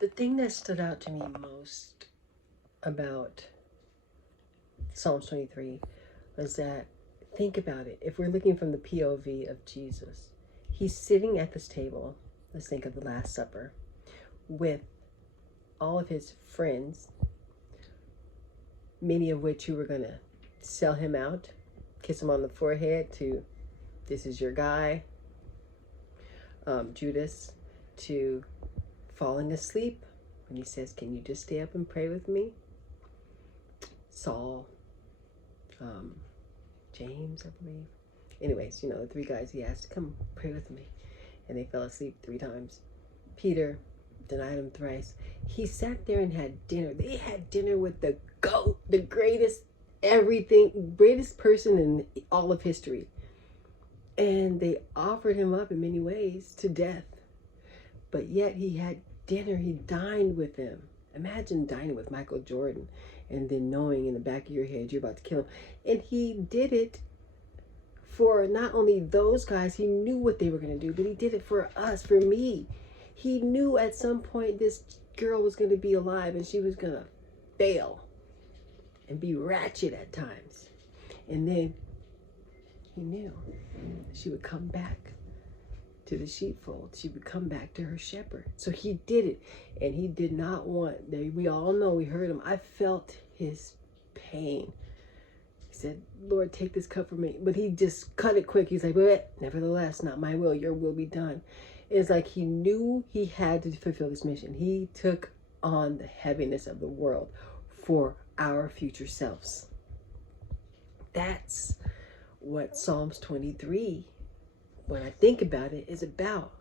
The thing that stood out to me most about Psalms 23 was that, think about it, if we're looking from the POV of Jesus, he's sitting at this table, let's think of the Last Supper, with all of his friends, many of which who were going to sell him out, kiss him on the forehead to, this is your guy, Judas, to falling asleep when he says, can you just stay up and pray with me? Saul, James, I believe. Anyways, the three guys he asked to come pray with me, and they fell asleep 3 times. Peter denied him thrice. He sat there and had dinner. They had dinner with the GOAT, the greatest greatest person in all of history. And they offered him up in many ways to death. But yet he had dinner. He dined with them. Imagine dining with Michael Jordan and then knowing in the back of your head you're about to kill him. And he did it for not only those guys, he knew what they were going to do, but he did it for us, for me. He knew at some point this girl was going to be alive and she was going to fail and be ratchet at times. And then he knew she would come back to the sheepfold. She would come back to her shepherd. So he did it. And he did not want, we all know, we heard him. I felt his pain. He said, Lord, take this cup from me. But he just cut it quick. He's like, but nevertheless, not my will, your will be done. It's like he knew he had to fulfill this mission. He took on the heaviness of the world for our future selves. That's what Psalms 23, when I think about it, is about.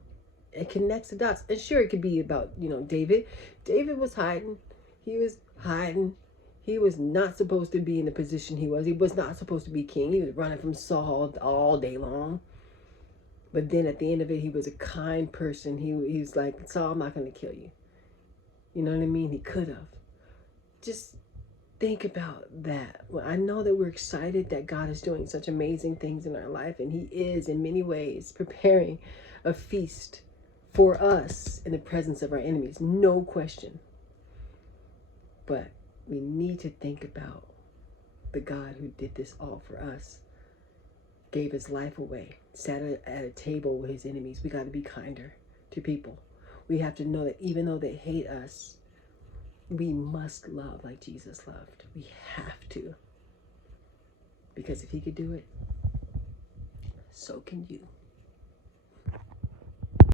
It connects the dots. And sure, it could be about, David. David was hiding. He was hiding. He was not supposed to be in the position he was. He was not supposed to be king. He was running from Saul all day long. But then at the end of it, he was a kind person. He was like, Saul, I'm not going to kill you. You know what I mean? He could have. Just think about that. Well, I know that we're excited that God is doing such amazing things in our life. And he is, in many ways, preparing a feast for us in the presence of our enemies. No question. But we need to think about the God who did this all for us. Gave his life away, sat at a table with his enemies. We got to be kinder to people. We have to know that even though they hate us, we must love like Jesus loved. We have to. Because if he could do it, so can you.